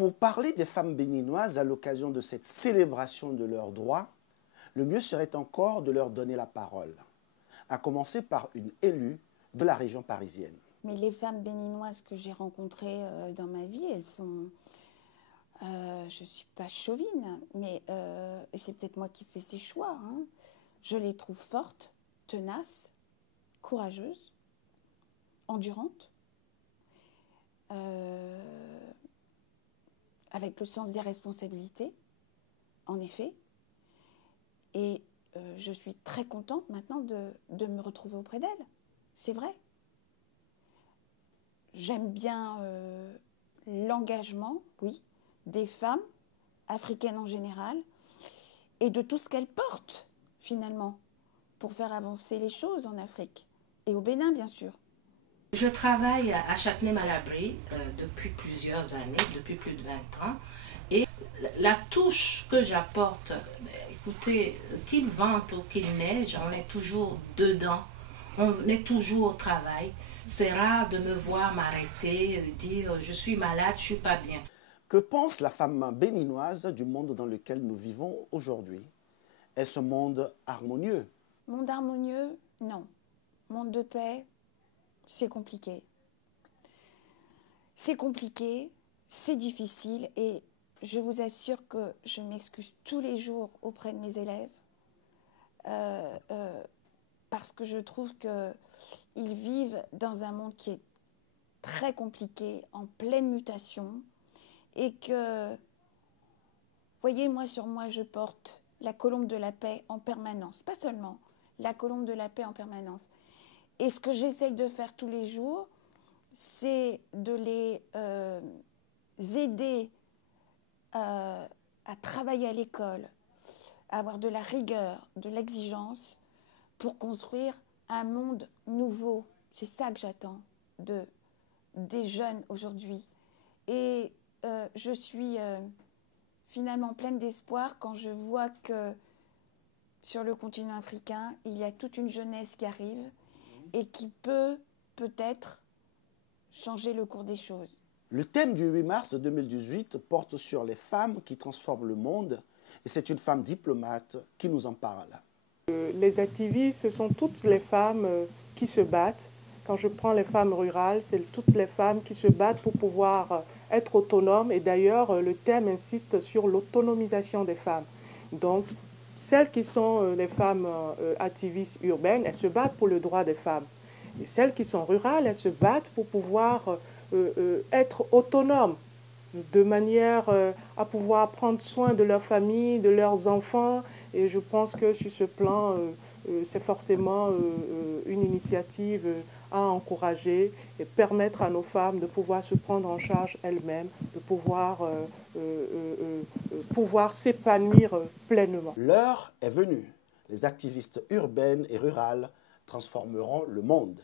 pour parler des femmes béninoises à l'occasion de cette célébration de leurs droits, le mieux serait encore de leur donner la parole, à commencer par une élue de la région parisienne. Mais les femmes béninoises que j'ai rencontrées dans ma vie, elles sont... je ne suis pas chauvine, mais c'est peut-être moi qui fais ces choix. Hein. Je les trouve fortes, tenaces, courageuses, endurantes, avec le sens des responsabilités, en effet. Et je suis très contente maintenant de me retrouver auprès d'elles. C'est vrai. J'aime bien l'engagement, oui, des femmes africaines en général et de tout ce qu'elles portent, finalement, pour faire avancer les choses en Afrique. Et au Bénin, bien sûr. Je travaille à Châtenay-Malabry depuis plusieurs années, depuis plus de 20 ans. Et la touche que j'apporte, écoutez, qu'il vente ou qu'il neige, on est toujours dedans, on est toujours au travail. C'est rare de me voir m'arrêter, dire je suis malade, je ne suis pas bien. Que pense la femme béninoise du monde dans lequel nous vivons aujourd'hui? Est-ce un monde harmonieux? Monde harmonieux, non. Monde de paix, c'est compliqué. C'est compliqué, c'est difficile et je vous assure que je m'excuse tous les jours auprès de mes élèves parce que je trouve qu'ils vivent dans un monde qui est très compliqué, en pleine mutation et que, voyez, moi sur moi, je porte la colombe de la paix en permanence, pas seulement, la colombe de la paix en permanence. Et ce que j'essaye de faire tous les jours, c'est de les aider à travailler à l'école, à avoir de la rigueur, de l'exigence pour construire un monde nouveau. C'est ça que j'attends des jeunes aujourd'hui. Et je suis finalement pleine d'espoir quand je vois que sur le continent africain, il y a toute une jeunesse qui arrive et qui peut-être changer le cours des choses. Le thème du 8 mars 2018 porte sur les femmes qui transforment le monde et c'est une femme diplomate qui nous en parle. Les activistes, ce sont toutes les femmes qui se battent. Quand je prends les femmes rurales, c'est toutes les femmes qui se battent pour pouvoir être autonomes. Et d'ailleurs, le thème insiste sur l'autonomisation des femmes. Donc, celles qui sont les femmes activistes urbaines, elles se battent pour le droit des femmes. Et celles qui sont rurales, elles se battent pour pouvoir être autonomes, de manière à pouvoir prendre soin de leur famille, de leurs enfants. Et je pense que sur ce plan, c'est forcément une initiative à encourager et permettre à nos femmes de pouvoir se prendre en charge elles-mêmes, de pouvoir s'épanouir pleinement. L'heure est venue. Les activistes urbaines et rurales transformeront le monde.